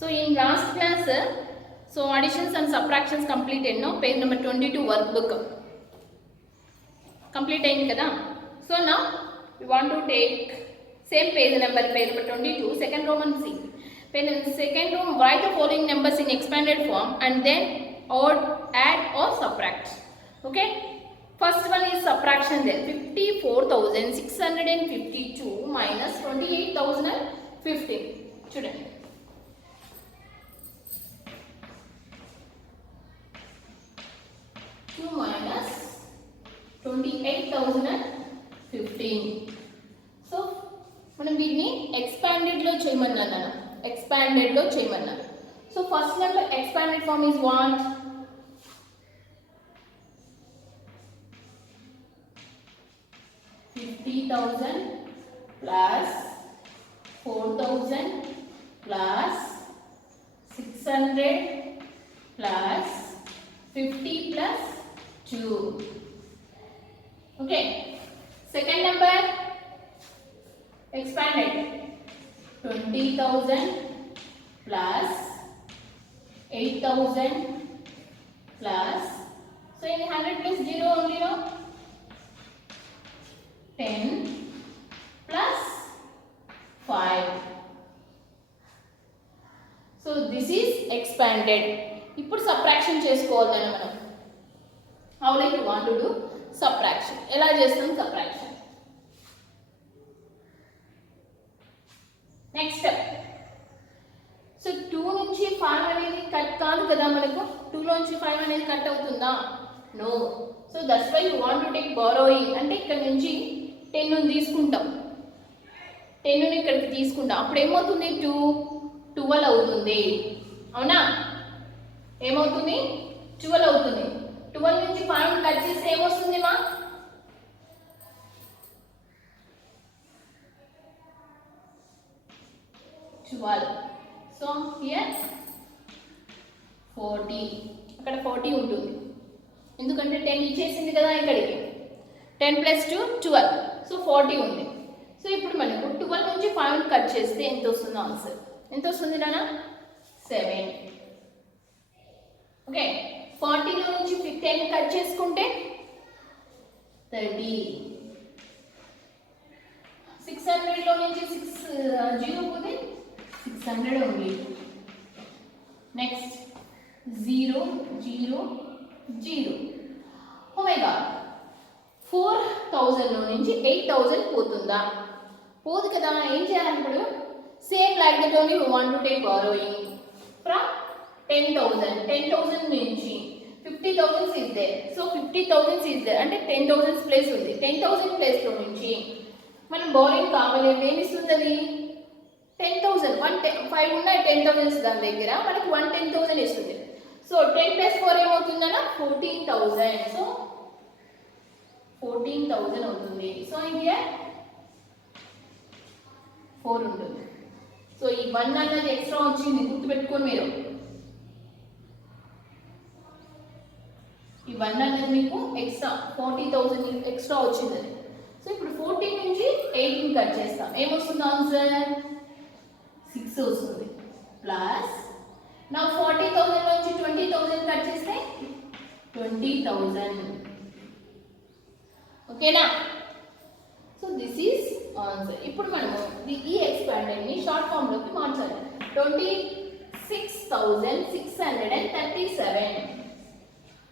So in last class, so additions and subtractions completed, no? Page number 22 workbook. Complete ayin kada. So now we want to take same page number 22, second Roman C. Second row, write the following numbers in expanded form and then add or subtract. Okay. First one is subtraction there. 54,652 minus 28,015. Student. Minus 28,015. So, మనం దీన్ని expanded లో చేయమన్నాను. Expanded లో చేయమన్నాను. So, first number expanded form is what? 50,000 plus 4,000 plus 600 plus 50 plus 2. Okay. Second number expanded 20,000 plus 8,000 plus, so in 100 plus 0 only, no? 10 plus 5. So this is expanded. ఇప్పుడు సబ్ట్రాక్షన్ చేసుకోవాలన్న మనం. How like you want to do subtraction? ఎలా చేస్తాం subtraction? Next step. సో 2 నుంచి 5 అనేది కట్ కాదు కదా మనకు. 2 నుంచి 5 అనేది కట్ అవుతుందా? No. So that's why you want to take borrowing. అంటే ఇక్కడ నుంచి 10 ని తీసుకుంటాం. 10 ని ఇక్కడికి తీసుకుంటాం. అప్పుడు ఏమవుతుంది? 12 అవుతుంది. అవునా? ఏమవుతుంది? 12 అవుతుంది. 12 నుంచి 5 కట్ చేస్తే ఏమొస్తుంది మా? 12. So here 40. అక్కడ 40 ఉంటుంది. ఎందుకంటే 10 ఇచ్చేసింది కదా ఇక్కడికి. 10 plus 2 12. సో 40 ఉంది. సో ఇప్పుడు మనకు 12 నుంచి 5 కట్ చేస్తే ఎంత వస్తుంది ఆన్సర్? ఎంత వస్తుంది నాన్న? 7. ఓకే. 40 లో నుంచి 10 కట్ చేసుకుంటే 30. 600 లో నుంచి 0 పోతే 600 only. Next 0 0 0. Oh my god. 4,000 లో నుంచి 8,000 పోతుందా? పోదు కదా. ఏం చేయాలి ఇప్పుడు? Same like that only we want to take borrowing from 10,000. 10,000 నుంచి 50,000 is there. So 50,000 is there. అంటే 10,000 ప్లేస్ ఉంది. 10,000 ప్లేస్ లో నుంచి మనం బోరింగ్ కావాలి. ఏమి ఇస్తుంది అది? 10,000. 5 ఉన్నాయి 10,000 దాని దగ్గర. మనకు 10,000 ఇస్తుంది. సో 10 plus 4 ఏమవుతుందన్నా? 14,000. సో 14,000 అవుతుంది. సో ఇది 4 ఉంటుంది. సో ఈ 1 అన్నది ఎక్స్ట్రా వచ్చింది. గుర్తుపెట్టుకోండి మీరు. ఈ 1 అనేది మీకు ఎక్స్ట్రా 40,000 ఎక్స్ట్రా వచ్చింది. సో ఇప్పుడు 14 నుంచి 18 కట్ చేస్తాం. ఏమొస్తుంది ఆన్సర్? 6 వస్తుంది. ప్లస్ నా 40,000 నుంచి 20,000 కట్ చేస్తే 20,000. ఓకేనా? So this is answer. ఇప్పుడు మనము ఈ ఎక్స్పాండెడ్ ని షార్ట్ ఫామ్ లోకి మార్చాలి. 26,637.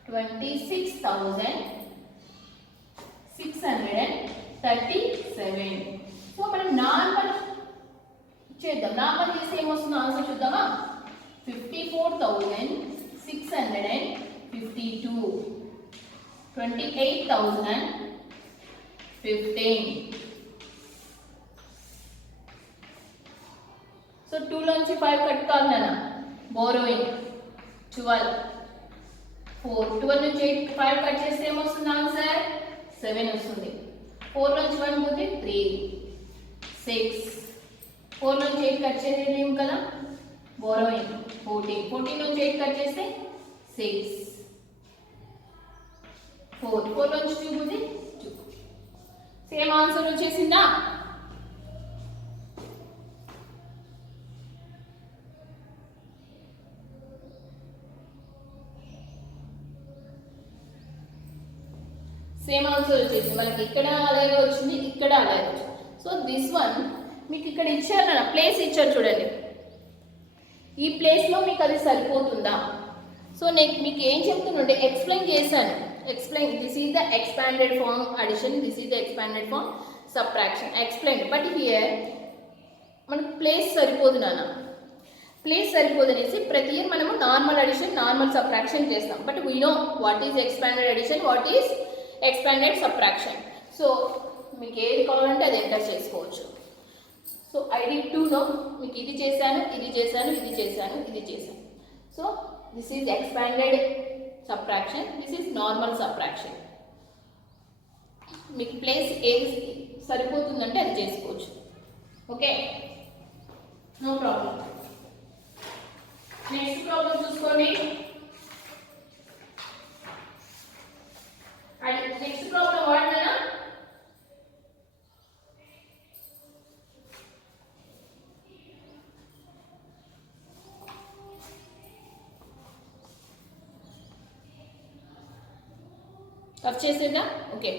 26,637. సో మనం నార్మల్ చేద్దాం. నార్మల్ చేస్తే ఏమొస్తుందో ఆన్సర్ చూద్దామా? 54,652. 28,015. సో 2 నుంచి 5 కట్ కాదు నాన్న. బోరోయింగ్ 12. 12 నుంచి 5 కట్ చేస్తే ఏమొస్తుంది ఆన్సర్? 7 వస్తుంది. 4 నుంచి 1 పోతే 3. 6. 4 నుంచి 8 కట్ చేయలేము కదా. బోరోయింగ్ 14. 14 నుంచి 8 కట్ చేస్తే 6. 4. 4 నుంచి 2 పోతే 2. సేమ్ ఆన్సర్ వచ్చేసిందా? సేమ్ ఆన్సర్ వచ్చేసింది మనకి. ఇక్కడ అలాగే వచ్చింది, ఇక్కడ అలాగే వచ్చింది. సో దిస్ వన్ మీకు ఇక్కడ ఇచ్చారు నా ప్లేస్ ఇచ్చారు చూడండి, ఈ ప్లేస్లో మీకు అది సరిపోతుందా? సో నేను మీకు ఏం చెప్తుంటే ఎక్స్ప్లెయిన్ చేశాను. Explain this is the expanded form addition, this is the expanded form subtraction, explain. But here మనకు ప్లేస్ సరిపోదు నాన్న, ప్లేస్ సరిపోదు అనేసి ప్రతి ఇయర్ మనము నార్మల్ అడిషన్ నార్మల్ సబ్ట్రాక్షన్ చేస్తాం. But we know what is expanded addition, what is expanded subtraction. So మీకు ఏది కావాలంటే అది ఎంటర్ చేసుకోవచ్చు. సో ఐడి 2లో మీకు ఇది చేశాను, ఇది చేశాను, ఇది చేశాను, ఇది చేశాను. So this is expanded subtraction, this is normal subtraction. మీకు ప్లేస్ ఏది సరిపోతుందంటే అది చేసుకోవచ్చు. Okay, no problem. Next problem చూసుకోండి. నెక్స్ట్ ప్రాబ్లం వాడినా కట్ చేసేదా? Okay,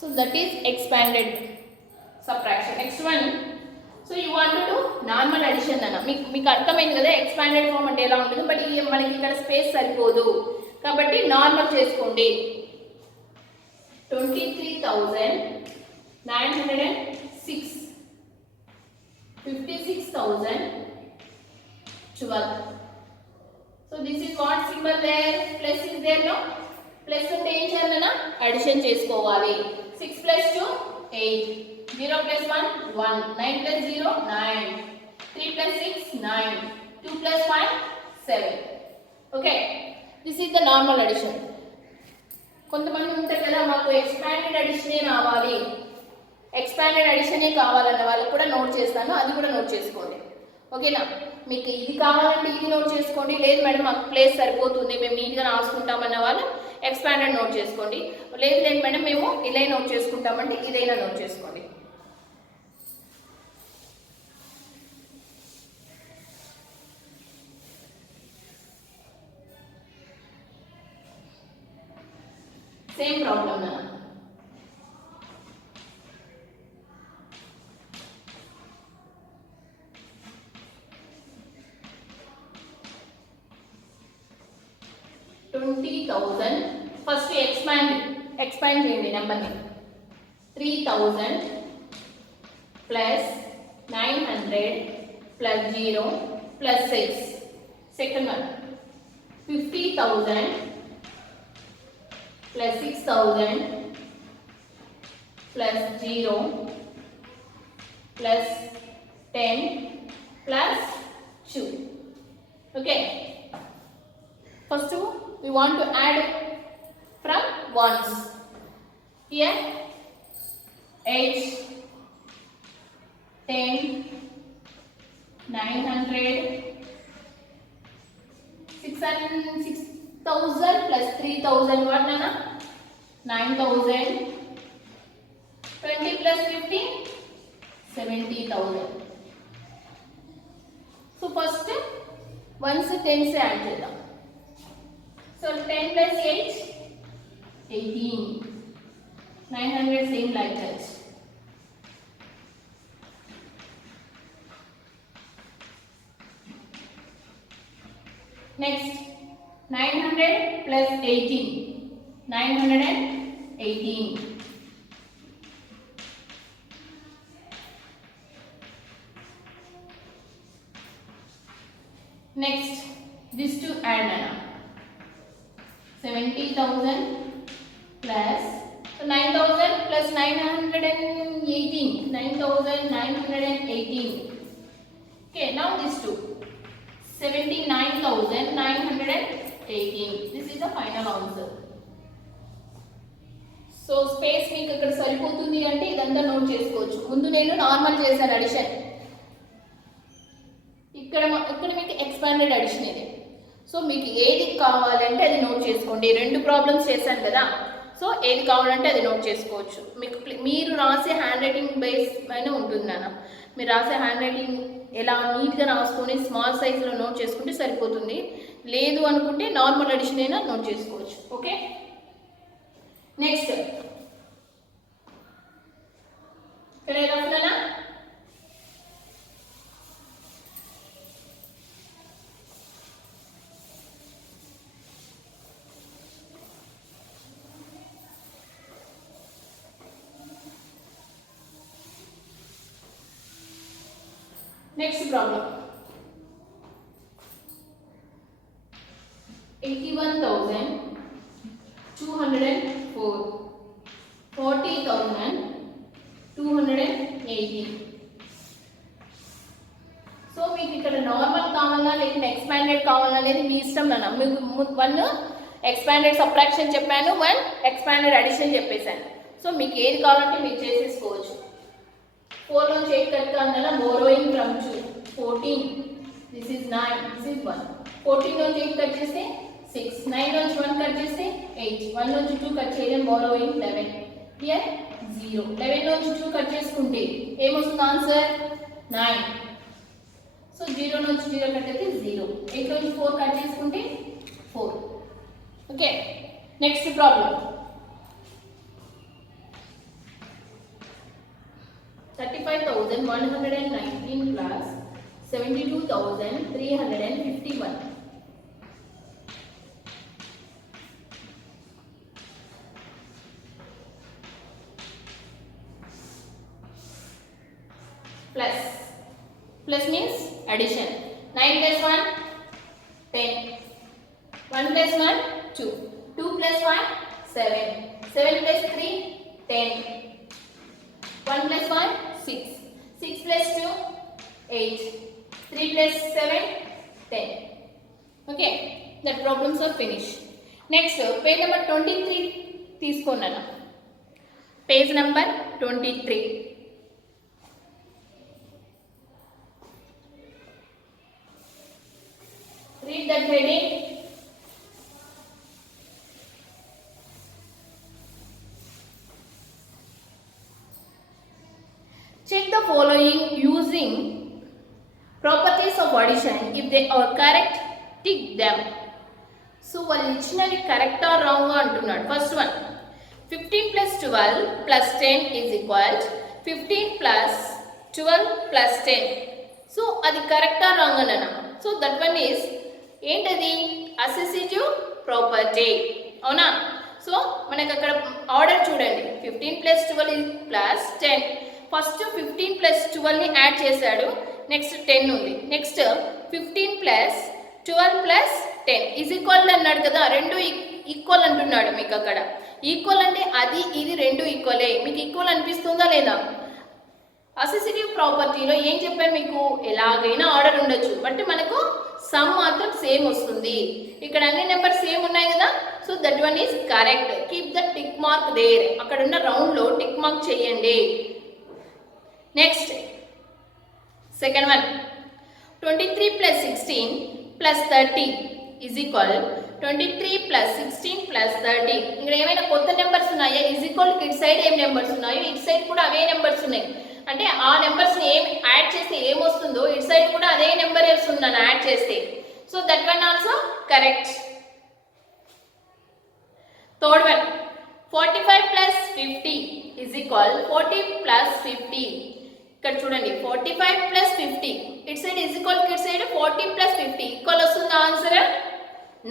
so that is expanded subtraction. Next one, so you want to do normal addition అన్న. మీకు అర్థమైంది కదా ఎక్స్పాండెడ్ ఫార్మ్ అంటే ఎలా ఉంటుంది. బట్ మనకి ఇక్కడ స్పేస్ సరిపోదు కాబట్టి నార్మల్ చేసుకోండి. 23,906, 56,012. So this is what symbol there, plus is there, no? Plus అంటే ఏం చేయాలన్నా అడిషన్ చేసుకోవాలి. 6 + 2 8, 0 + 1 1, 9 + 0 9, 3 + 6 9, 2 + 5 7. Okay, this is the normal addition. కొంతమంది ఉంటారు కదా మాకు ఎక్స్పాండెడ్ అడిషనే రావాలి, ఎక్స్పాండెడ్ అడిషనే కావాలన్న వాళ్ళకి కూడా నోట్ చేస్తాను, అది కూడా నోట్ చేసుకోండి. ఓకేనా, మీకు ఇది కావాలంటే ఇది నోట్ చేసుకోండి, లేదు మేడం మాకు ప్లేస్ సరిపోతుంది మేము నీట్గా రాసుకుంటామన్న వాళ్ళు ఎక్స్పాండెడ్ నోట్ చేసుకోండి, లేదు లేదు మేడం మేము ఇలా నోట్ చేసుకుంటామంటే ఇదైనా నోట్ చేసుకోండి. సేమ్ ప్రాబ్లం నా 20,000 ఫస్ట్ ఎక్స్పాండ్ చేయండి నెంబర్ని. 3,000 + 900 + 0 + 6. Second one 50,000 + 6,000 + 0 + 10 + 2. Okay, first we want to add from ones. Here 8, 10, 900, 6,000 + 3,000 what nana? 9,000, 20 + 50 70,000. So first ones 10 से ऐड करता. So 10 + 8 18, 900 same like that. Next 900 + 18, 918. Next these two add nana. 70,000 plus so 9,000 plus 918, 9,918. Okay, now these two 79,918. This is the final answer. So space మీకు ఇక్కడ సరిపోతుంది అంటే ఇదంతా నోట్ చేసుకోవచ్చు. ముందు నేను నార్మల్ చేశాను అడిషన్, ఇక్కడ మీకు ఎక్స్పాండెడ్ అడిషన్ ఇది. సో మీకు ఏది కావాలంటే అది నోట్ చేసుకోండి. 2 ప్రాబ్లమ్స్ చేశాను కదా, సో ఏది కావాలంటే అది నోట్ చేసుకోవచ్చు. మీరు రాసే హ్యాండ్ రైటింగ్ బేస్ పైన ఉంటుంది నాన్న. మీరు రాసే హ్యాండ్ రైటింగ్ ఎలా నీట్గా రాసుకొని స్మాల్ సైజులో నోట్ చేసుకుంటే సరిపోతుంది. లేదు అనుకుంటే నార్మల్ అడిషన్ అయినా నోట్ చేసుకోవచ్చు. ఓకే, నెక్స్ట్ ఇక్కడ రాస్తున్నానా? Next problem. 81,204, 40,280. సో మీకు ఇక్కడ నార్మల్ కావాలా లేకపోతే ఎక్స్పాండెడ్ కావాలా అనేది మీ ఇష్టం నాన్న. మీకు 1 ఎక్స్పాండెడ్ సబ్ట్రాక్షన్ చెప్పాను, 1 ఎక్స్పాండెడ్ అడిషన్ చెప్పేశాను. సో మీకు ఏది కావాలంటే మీరు చేసేసుకోవచ్చు. 4 నుంచి 8 కట్టాల borrowing from 2, 14, this is 9, this is 1. 14 నుంచి 8 కట్ చేస్తే 6, 9 నుంచి 1 కట్ చేస్తే 8, 1 నుంచి 2 కట్ చేయడం బోరోయింగ్ 11, హియర్ 0. 11 నుంచి 2 కట్ చేసుకుంటే ఏమొస్తుంది ఆన్సర్? 9. సో 0 నుంచి 0 కట్ అయితే 0. 8 నుంచి 4 కట్ చేసుకుంటే 4. Okay, next problem. 35,119 plus 72,351 plus means addition. 9 plus 1 10, 1 plus 1 2, 2 plus 1 7, 7 plus 3 10, 1 plus 1 6, 6 plus 2 8, 3 plus 7 10. Okay, that problems are finished. Next, page number 23 తీసుకున్నాను. Page number 23. Read that heading. Check the following using properties of addition. If they are correct, tick them. So వాళ్ళు ఇచ్చినవి correct or wrong అంటున్నాడు. First one 15 plus 12 plus 10 is equal 15 plus 12 plus 10. So అది correct or wrong అన్నా. So that one is ఏంటది? Associative property, అవునా? So మనకు అక్కడ order చూడండి. 15 plus 12 plus 10. ఫస్ట్ 15 plus 12ని యాడ్ చేశాడు, నెక్స్ట్ 10 ఉంది. Next 15 plus 12 plus 10 is equal అన్నాడు కదా, 2 ఈక్వల్ అంటున్నాడు. మీకు అక్కడ ఈక్వల్ అంటే అది ఇది 2 ఈక్వలే. మీకు ఈక్వల్ అనిపిస్తుందా లేదా? అసోసియేటివ్ ప్రాపర్టీలో ఏం చెప్పాను మీకు? ఎలాగైనా ఆర్డర్ ఉండొచ్చు, బట్ మనకు సమ్ మాత్రం సేమ్ వస్తుంది. ఇక్కడ అన్ని నెంబర్ సేమ్ ఉన్నాయి కదా, so that one is correct. Keep the tick mark there. అక్కడ ఉన్న రౌండ్లో టిక్ మార్క్ చేయండి. Next second one 23 plus 16 plus 30 is equal 23 plus 16 plus 30. ఇక్కడ ఏమైనా కొత్త నెంబర్స్ ఉన్నాయా? ఈజ్ ఈక్వల్ ఇటు సైడ్ ఏం నెంబర్స్ ఉన్నాయో ఇటు సైడ్ కూడా అవే నెంబర్స్ ఉన్నాయి. అంటే ఆ నెంబర్స్ని ఏం యాడ్ చేస్తే ఏమొస్తుందో ఇటు సైడ్ కూడా అదే నెంబర్ వస్తుందని యాడ్ చేస్తే. So that one also correct. Third one 45 plus 50 is equal 40 plus 50. ఇక్కడ చూడండి 45 plus 50 ఇటు సైడ్ ఈజ్ ఈక్వల్ ఇటు సైడ్ 40 plus 50 ఈక్వల్ వస్తుందా answer?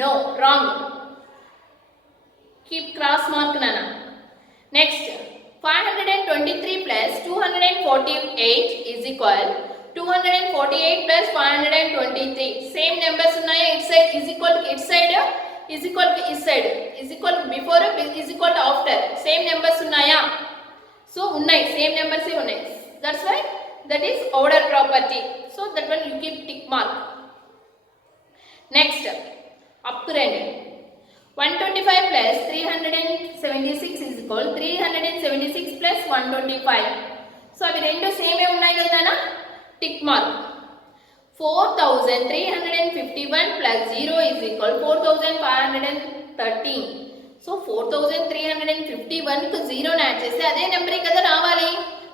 No, wrong. Keep cross mark నాన్న. Next 523 plus 248 is equal 248 plus 523. Same numbers ఉన్నాయా? ఇటు side is equal ఇటు side is equal ఇటు side is equal before is equal after same numbers ఉన్నాయా? సో ఉన్నాయి, సేమ్ నెంబర్సే ఉన్నాయి. That's why that is order property. So that one you keep tick mark. Next, up to end. 125 plus 376 is equal 376 plus 125. So అవి రెండు సేమ్ ఏ ఉన్నాయి కదా నాన్న, టిక్ మార్క్. 4351 plus 0 is equal 4513. సో 4351 కు 0 ని యాడ్ చేస్తే అదే నెంబర్ కదా రావాలి.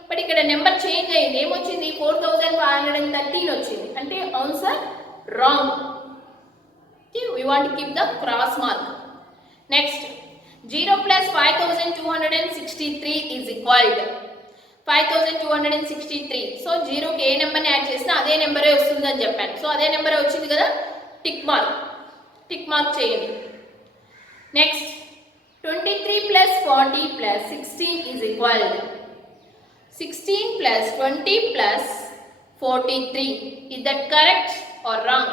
బట్ ఇక్కడ నెంబర్ చేంజ్ అయింది. ఏమొచ్చింది? 4513 వచ్చింది. అంటే answer wrong. We want to keep the cross mark. Next, 0 plus 5263 is equal to 5263. సో 0 కి ఏ నెంబర్ని యాడ్ చేసినా అదే నెంబరే వస్తుందని చెప్పాను. సో అదే నెంబరే వచ్చింది కదా, టిక్ మార్క్ చేయండి. నెక్స్ట్, 23 plus 40 plus 16 is equal to 16 plus 20 plus 43. Is that correct or wrong?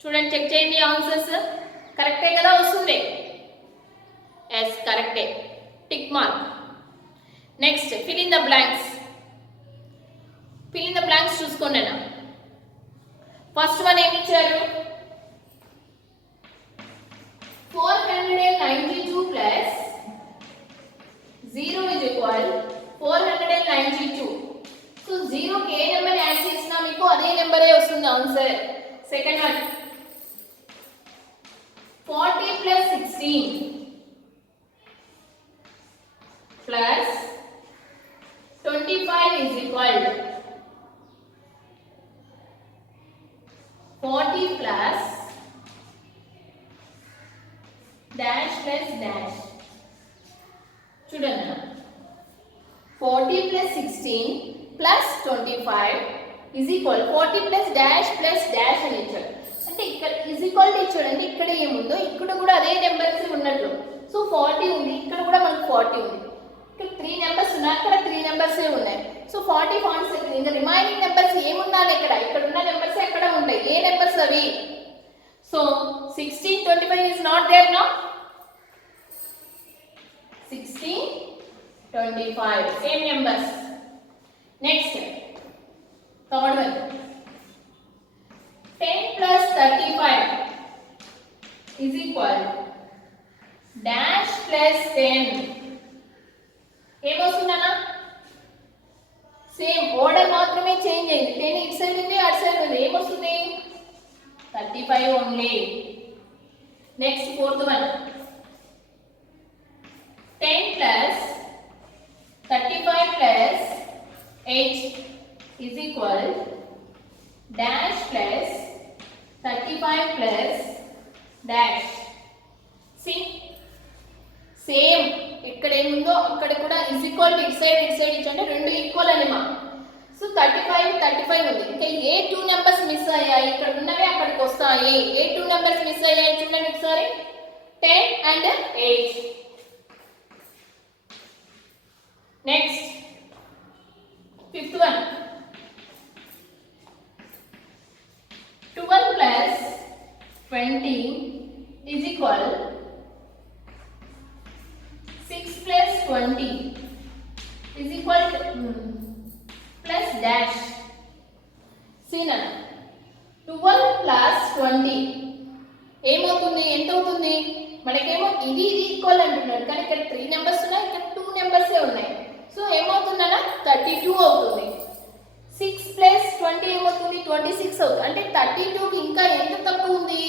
చూడండి, చెక్ చేయండి ఆన్సర్స్. కరెక్టే కదా వస్తుంది? ఎస్, కరెక్టే. Tick mark. Next, fill in the blanks. చూసుకోండి అన్న. ఫస్ట్ వన్ ఏమి ఇచ్చారు? 492 plus 0 is equal 492. సో 0 కి ఏ నెంబర్ యాడ్ చేసినా మీకు అదే నెంబరే వస్తుంది ఆన్సర్. సెకండ్ వన్, 40 plus 16 plus 25 is equal to 40 plus dash plus dash. చూడండి, 40 plus 16 plus 25 is equal 40 plus dash అని ఇచ్చాడు. అంటే ఇక్కడ is equal to ఇచ్చాడు. అంటే ఇక్కడ ఏముందో ఇక్కడ కూడా అదే నెంబర్స్ ఉన్నట్లు. సో 40 ఉంది, ఇక్కడ కూడా మనకు 40 ఉంది. ఇక్కడ 3 నెంబర్స్ ఉన్నాయి, అక్కడ 3 నెంబర్స్ ఉన్నాయి. సో 40 46. ఇంకా రిమైనింగ్ నెంబర్స్ ఏముండాలి? ఇక్కడ ఉన్న నెంబర్స్ ఎక్కడ ఉంటాయి? ఏ నెంబర్స్ అవి? సో 16 25 is not there now. 16 25 same numbers. Next, third one, 10 plus 35 is equal dash plus 10. ఏమొస్తుందన్నా? సేమ్ ఆర్డర్ మాత్రమే చేంజ్ అయింది. 10 ఇటు సైడ్ ఉంది, అటు సైడ్ ఉంది. ఏమొస్తుంది? 35 ఓన్లీ. నెక్స్ట్, ఫోర్త్ వన్, 10 plus 35 plus 8 is equal dash plus 35 plus dash. See, same ఇక్కడ ఏముందో అక్కడ కూడా is equal to ఇటు సైడ్ ఇచ్చంటే రెండు ఈక్వల్ అనిమా. సో 35 ఉంది. ఇంకా ఏ 2 నెంబర్స్ మిస్ అయ్యాయి? ఇక్కడ ఉన్నవే అక్కడికి వస్తాయి. ఏ 2 నెంబర్స్ మిస్ అయ్యాయి చూడండి ఒకసారి. 10 and 8. నెక్స్ట్, ఫిఫ్త్ వన్, 12 plus 20 is equal 6 plus 20 is equal to plus dash. See na, 12 plus 20 ఏమవుతుంది? ఎంత అవుతుంది? మనకేమో ఇది ఈక్వల్ అంటున్నాడు, కానీ ఇక్కడ 3 నెంబర్స్ ఉన్నాయి, ఇక్కడ 2 నెంబర్సే ఉన్నాయి. సో ఏమవుతుందన్నా? 32 అవుతుంది. 6 plus 20 ఏమవుతుంది? 26 అవుతుంది. అంటే 32కి ఇంకా ఎంత తక్కువ ఉంది?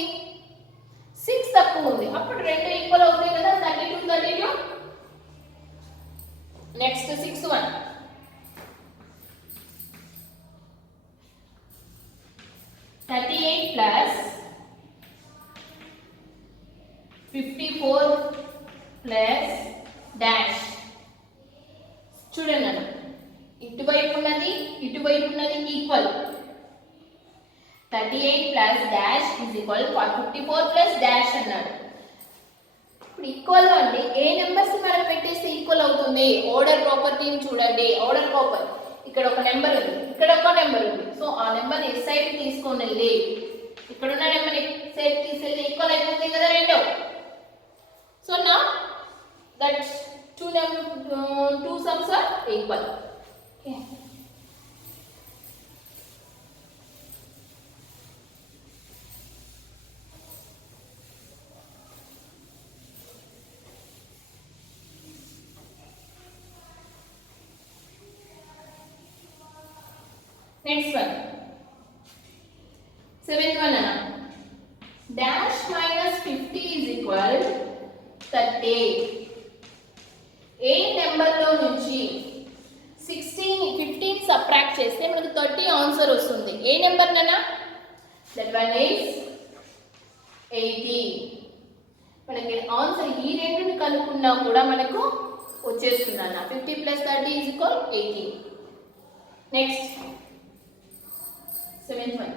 6 తక్కువ ఉంది. అప్పుడు రెండు ఈక్వల్ అవుతాయి కదా, 32. నెక్స్ట్, 6th వన్, 38 plus 54 plus dash. చూడండి అన్న, ఇటువైపు ఉన్నది ఈక్వల్. 38 plus dash is equal 54 plus dash అన్నాడు. ఇప్పుడు ఈక్వల్ అండి, ఏ నెంబర్స్ మనం పెట్టేస్తే ఈక్వల్ అవుతుంది? ఆర్డర్ ప్రాపర్టీని చూడండి. ఆర్డర్ ప్రాపర్, ఇక్కడ ఒక నెంబర్ ఉంది, ఇక్కడ ఒక నెంబర్ ఉంది. సో ఆ నెంబర్ని ఎస్ సైడ్ తీసుకొని వెళ్ళి ఇక్కడ ఉన్న నెంబర్ని సైడ్ తీసుకెళ్ళి ఈక్వల్ అయిపోతుంది కదా రెండు. సో నా that two sums are equal. Okay. Next one, seventh one అన్న డాష్ మైనస్ 50 ఈజ్ ఈక్వల్ 30. ఏ నెంబర్లో నుంచి 15 సబ్ట్రాక్ట్ చేస్తే మనకు 30 ఆన్సర్ వస్తుంది. ఏ నెంబర్ నన్నా? That one is 80. మనకి ఆన్సర్ ఈ రెండుని కనుక్కున్నా కూడా మనకు వచ్చేస్తుంది అన్న. 50 + 30 is equal 80. Next seventh one,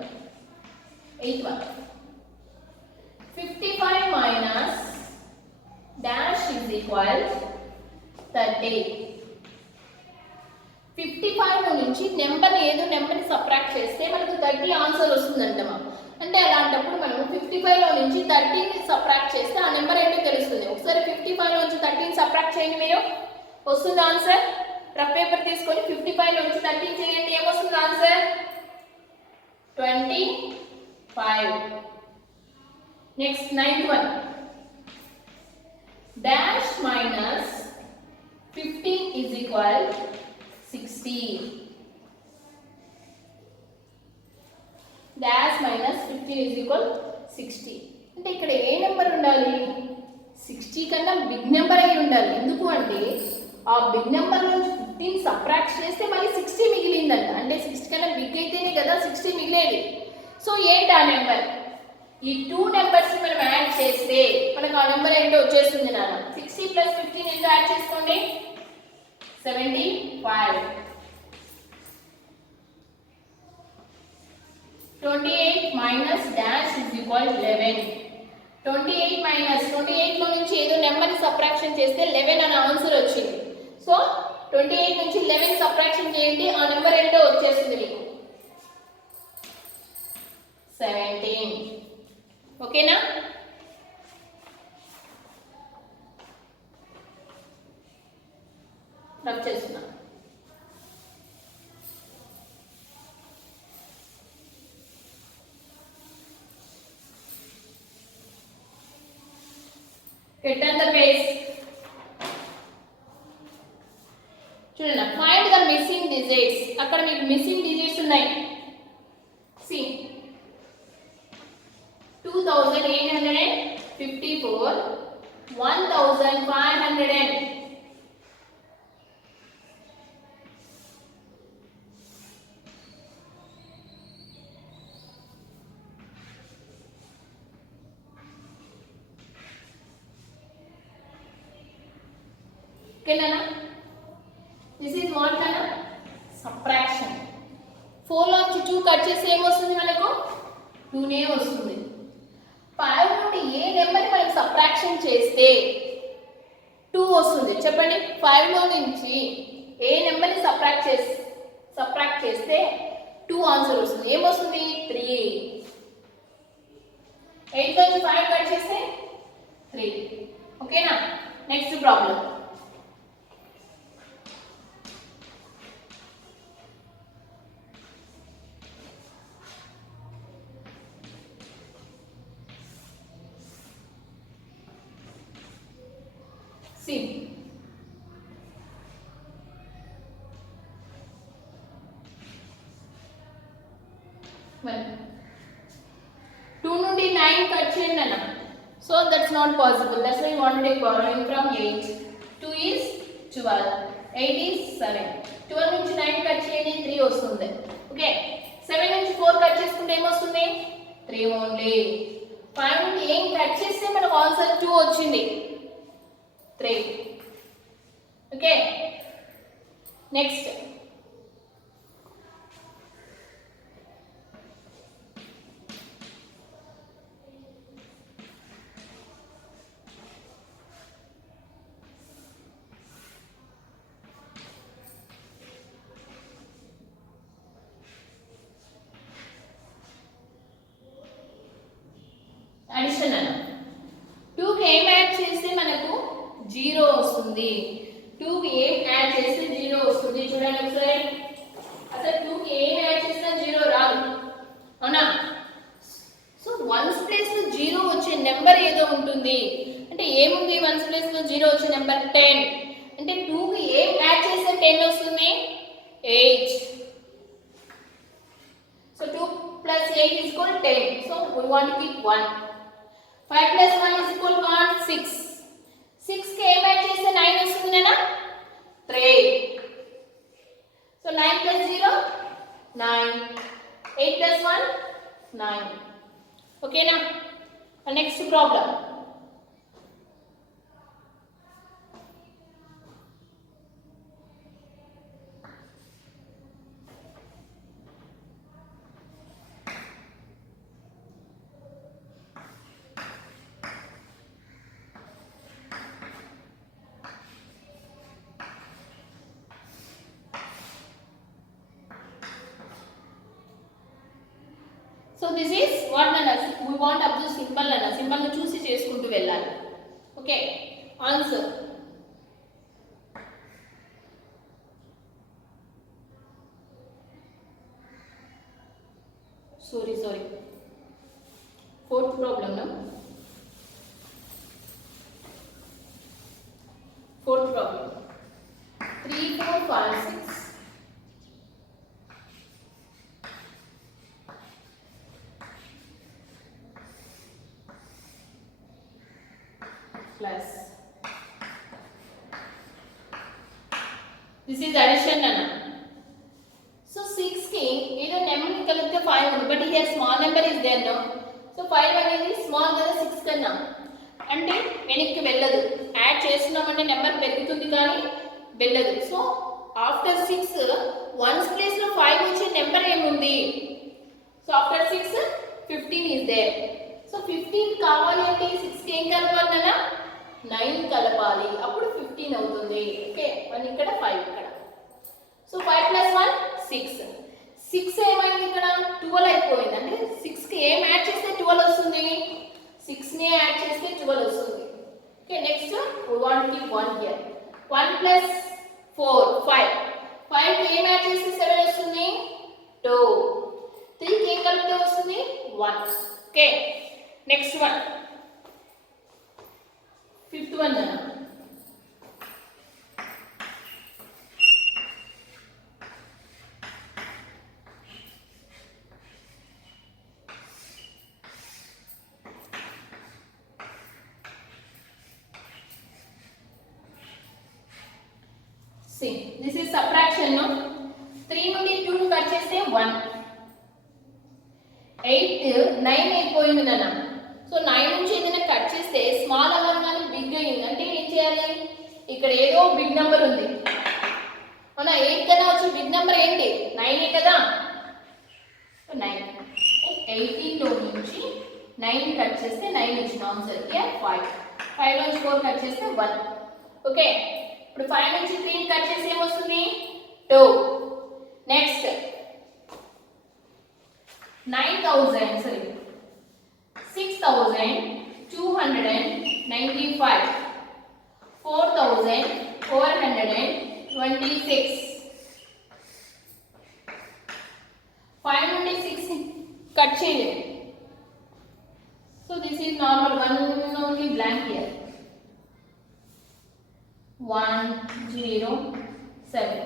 eighth one 55 minus dash is equal 30. 55 నుంచి ఏదో నెంబర్ని సబ్ట్రాక్ట్ చేస్తే మనకు 30 ఆన్సర్ వస్తుందంటమా. అంటే అలాంటప్పుడు మనం 55లో నుంచి 30ని సబ్ట్రాక్ట్ చేస్తే ఆ నెంబర్ ఏంటో తెలుస్తుంది. ఒకసారి 55లో నుంచి 30ని సబ్ట్రాక్ట్ చేయండి, మీరు వస్తుంది ఆన్సర్. రఫ్ పేపర్ తీసుకొని 55లో నుంచి 30 చేయండి, ఏమొస్తుంది ఆన్సర్? 25. Next ninth one dash minus 15 is equal 60. Dash minus 15 is equal 60. అంటే ఇక్కడ ఏ నెంబర్ ఉండాలి? 60 కన్నా బిగ్ నెంబర్ అయి ఉండాలి. ఎందుకు అంటే ఆ బిగ్ నెంబర్ నుంచి 15 సబ్ట్రాక్ట్ చేస్తే మళ్ళీ 60 మిగిలిందంట. అంటే 60 కన్నా బిగ్ అయితేనే కదా 60 మిగిలేది. సో ఏంటి ఆ నెంబర్? ఈ 2 నెంబర్స్ మనం యాడ్ చేస్తే మనకు ఆ నెంబర్ ఏంటో వచ్చేస్తుంది నాన్న. 60 + 15 ఏంటో యాడ్ చేసుకోండి, 75. 28 minus dash is equal 11. 28 minus 28 లో నుంచి ఏదో నెంబర్ని సబ్ట్రాక్షన్ చేస్తే 11 అనే ఆన్సర్ వచ్చింది. సో 28 నుంచి 11 సబ్ట్రాక్షన్ చేయండి, ఆ నెంబర్ ఏంటో వచ్చేస్తుంది మీకు 17. ఓకేనా? రబ్ చేస్తున్నా. Return the page. చూడండి, ఫైండ్ ద మిస్సింగ్ డిజిట్స్. అక్కడ మీకు మిస్సింగ్ డిజిట్స్ ఉన్నాయి. సి 2854, 1500. ఓకేనా? దిస్ ఈజ్ వాట్ అన్న సబ్ట్రాక్షన్. 4 నుంచి 2 కట్ చేస్తే ఏమొస్తుంది మనకు? 2నే వస్తుంది. 5 నుండి ఏ నెంబర్ని మనం సబ్ట్రాక్షన్ చేస్తే 2 వస్తుంది? చెప్పండి. 5లో నుంచి ఏ నెంబర్ని సబ్ట్రాక్ట్ చేస్తే 2 ఆన్సర్ వస్తుంది. ఏమొస్తుంది? 3. 8 నుంచి 5 కట్ చేస్తే 3. ఓకేనా? Next problem. See, 2 నుండి 9 కట్ చేయండి అన్న. So that's not possible. That's why want to take borrowing from 8. 2 is 12, 8 is 7. 12 నుంచి 9 కట్ చేయండి, 3 వస్తుంది. ఓకే, 7 నుంచి 4 కట్ చేసుకుంటే ఏమొస్తుంది? 3 ఓన్లీ. 5 నుండి ఏం కట్ చేస్తే మనకు ఆన్సర్ 2 వచ్చింది, 3. ఓకే, నెక్స్ట్ అడిషన్ అన్న. 2కి ఏం యాడ్ చేస్తే మనకు 0 వస్తుంది? 2కి ఏం యాడ్ చేస్తే 0 వస్తుంది? చూడండి ఒకసారి. అసలు 2కి ఏం యాడ్ చేసినా 0 రాదు, అవునా? సో 1's ప్లేస్లో 0 వచ్చే నెంబర్ ఏదో ఉంటుంది. అంటే ఏముంది 1's ప్లేస్లో 0 వచ్చే నెంబర్? 10. అంటే 2కి ఏం యాడ్ చేస్తే 10 వస్తుంది? 8. సో 2 + 8 is equal to 10. So we want to keep 1. 5 plus 1 is equal to what? 6. 6 కి ఏం యాడ్ చేస్తే 9 వస్తుంది నాన్న? 3. So 9 plus 0 9. 8 plus 1 9. Okay na? Next problem. So this is what nana, we want up to symbol nana, symbol nu choose cheskuntu vellali. Okay, answer. Sorry. Fourth problem no. Fourth problem. 3, 4, 5, 6. Plus. This is addition nana. So 6 ki either number kalute 5 ఉంది, but here small number is there no. So 5 అనేది small కదా 6 కన్నా, అంటే వెనక్కి వెళ్ళదు. యాడ్ చేస్తున్నామంటే నెంబర్ పెరుగుతుంది కానీ వెళ్ళదు. సో ఆఫ్టర్ 6 వన్స్ ప్లేస్ లో 5 వచ్చే నెంబర్ ఏముంది? So after 6 15 is there. So 15 కావాలి అంటే 6 కి ఏం కలపాలి నాన్న? 9 కలపాలి, అప్పుడు 15 అవుతుంది. ఓకే, మరి ఇక్కడ 5 ఇక్కడ. సో 5 plus 1 6. 6 ఏమైంది ఇక్కడ? 12 అయిపోయింది. అంటే 6 కి ఏం యాడ్ చేస్తే 12 వస్తుంది? 6 ని యాడ్ చేస్తే 12 వస్తుంది. Okay, next we want to keep 1 here. 1 plus 4 5. 5 కి ఏం యాడ్ చేస్తే 7 వస్తుంది? 2. 3 కి ఏం కలిపితే వస్తుంది? 1. Okay, next one. Fifth one nana. See, this is subtraction no. 3 నుండి 2 కట్ చేస్తే 1. 8 9 అయిపోయింది నాన్న. సో 9 నుంచి ఏదైనా కట్ చేస్తే స్మాల్ అవ్వగానే బిగ్ అయింది అంటే ఏం చేయాలి? ఇక్కడ ఏదో బిగ్ నెంబర్ ఉంది. మన 8 కన్నా వచ్చే బిగ్ నెంబర్ ఏంటి? 9 కదా. 9. 18 లో నుంచి 9 కట్ చేస్తే 9 వచ్చింది ఆన్సర్. హియర్ 5. 5 నుంచి 4 కట్ చేస్తే 1. ఓకే, ఇప్పుడు 5 నుంచి 3 కట్ చేస్తే ఏమొస్తుంది? 2. నెక్స్ట్ 9000 సారీ 6295. 4426. 5 నుండి 6 కట్ చేయండి. So this is normal. 1 only blank here. 107.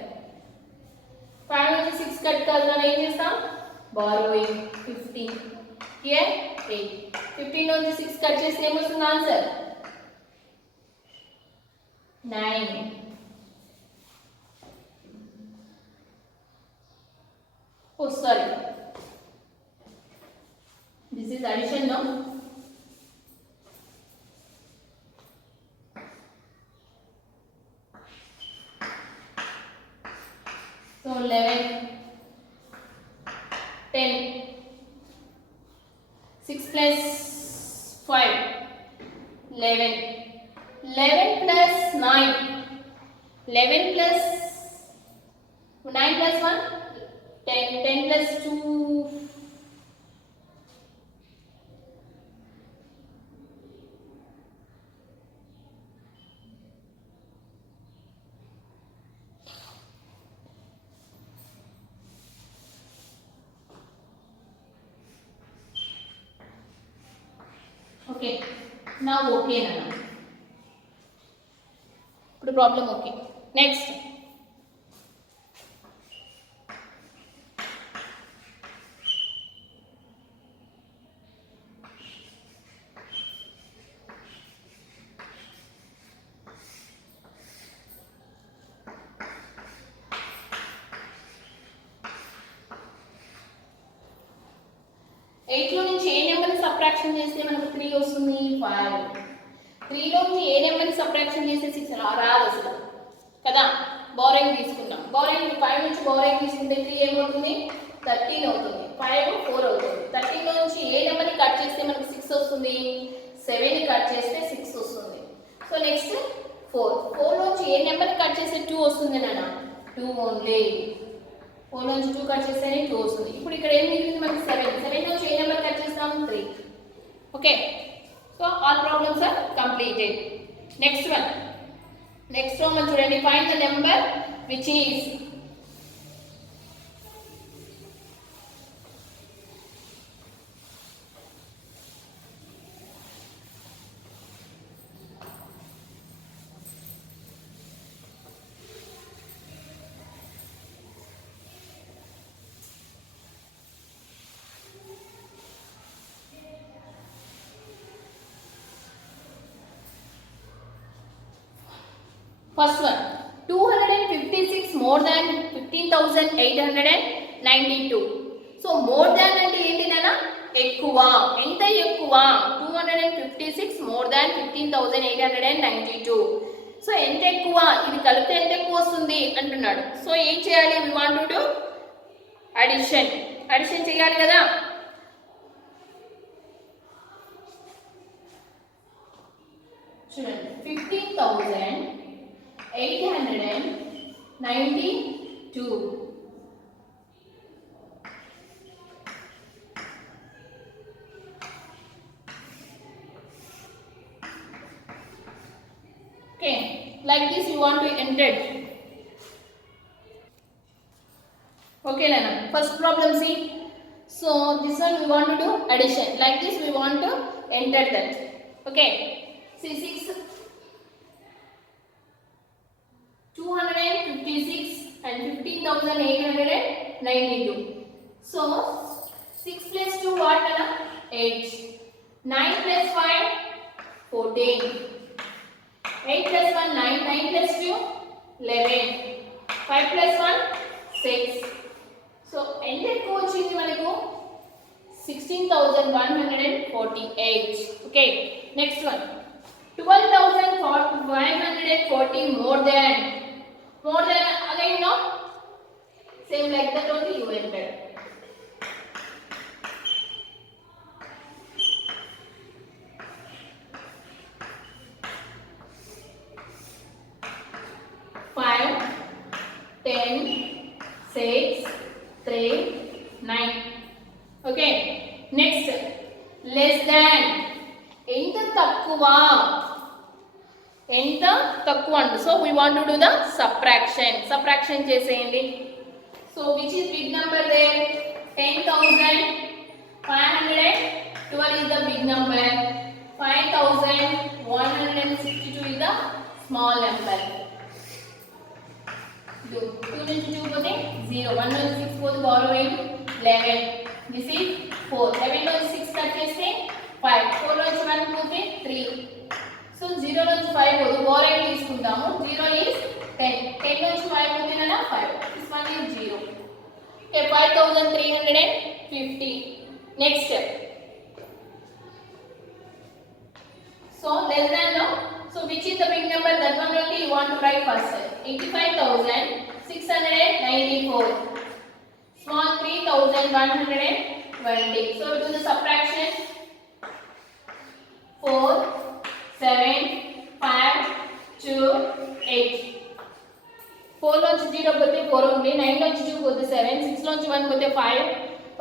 5 నుంచి 6 కట్ కావాలని ఏం చేస్తాం? borrowing 15. Here 8. 15 నుంచి 6 కట్ చేస్తే ఏమొస్తుంది ఆన్సర్? 9. Oh sorry, this is addition no. So 11 10. 6 plus 5 11. 11 plus 9. 11 plus 9 plus 1 10. 10 plus 2 okay. Now okay nana. ఇప్పుడు ప్రాబ్లం ఓకే. నెక్స్ట్ 8 లో నుంచి ఏ నెంబర్ని సబ్ట్రాక్షన్ చేస్తే మనకు 3 వస్తుంది 5. 3 లో నుంచి ఏ నెంబర్ని సబ్ట్రాక్షన్ చేస్తే 6 రాదు అసలు కదా. బోరింగ్ తీసుకున్నాం. బోరింగ్ 5 నుంచి బోరింగ్ తీసుకుంటే 3 ఏమవుతుంది 13 అవుతుంది. 5 4 అవుతుంది. 13 లో నుంచి ఏ నెంబర్ని కట్ చేస్తే మనకు 6 వస్తుంది. 7 ని కట్ చేస్తే 6 వస్తుంది. So next 4. 4 లో నుంచి ఏ నెంబర్ని కట్ చేస్తే 2 వస్తుంది నాన్న 2 ఓన్లీ. 4 నుంచి 2 కట్ చేస్తేనే 2 వస్తుంది. ఇప్పుడు ఇక్కడ ఏం మిగిలింది మనకి 7. 7 నుంచి ఏ నెంబర్ కట్ చేస్తాం 3. Okay. So all problems are completed. Next one. Next one చూడండి. Find the number which is first one. 256 more than 15,892. So more than అంటే ఏంటి నాన్న ఎక్కువ. ఎంత ఎక్కువ 256 మోర్ దాన్ 15,892. సో ఎంత ఎక్కువ ఇది కలిపితే ఎంత ఎక్కువ వస్తుంది అంటున్నాడు. సో ఏం చేయాలి we want to do addition చేయాలి కదా. చూడండి 15,892. Okay, like this you want to enter. Okay Nana, first problem see. So this one we want to do addition. Like this we want to enter that. Okay, see 256 and 15,892. So 6 plus 2 what Nana? 8. 9 plus 5 14. 8 plus 1 9. 9 plus 2 11. 5 plus 1 6. So ఎంత ఎక్కువ వచ్చింది మనకు 16,148. Okay, next one. 12,540 more than again no, same like that only you enter. Five, 10, 6, 3, 9. Okay, next less than ఎంత తక్కువ అండి. So we want to do the subtraction చేసేయండి. So which is big number there 10,512 is the big number. 5,162 is the small number. 2 నుంచి 2 పోతే 0. 1 నుంచి 6 పోతే borrowing 11. This is 4. 11 నుంచి 6 కట్ చేస్తే 5. 4 నుంచి 1 పోతే 3. సో 0 నుంచి 5 పోదు borrowing తీసుకుంటాము. 0 is 10. 10 నుంచి 5 పోతే నా 5. This one is 0. Okay, 5,350. Next step. So less than no. So which is the big number? That one only you want to write first. 85,694. Small 3,120. So do the subtraction. 4, 7, 5, 2, 8. 4 నుంచి 0 పోతే 4 only. 9 నుంచి 2 పోతే 7. 6 నుంచి 1 పోతే 5.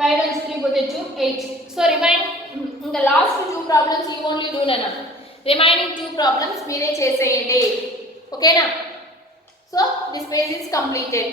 5 నుంచి 3 పోతే 2, 8. So remind in the last 2 problems you only do nana. Remaining 2 problems మీరే చేసేయండి. ఓకేనా? So this page is completed.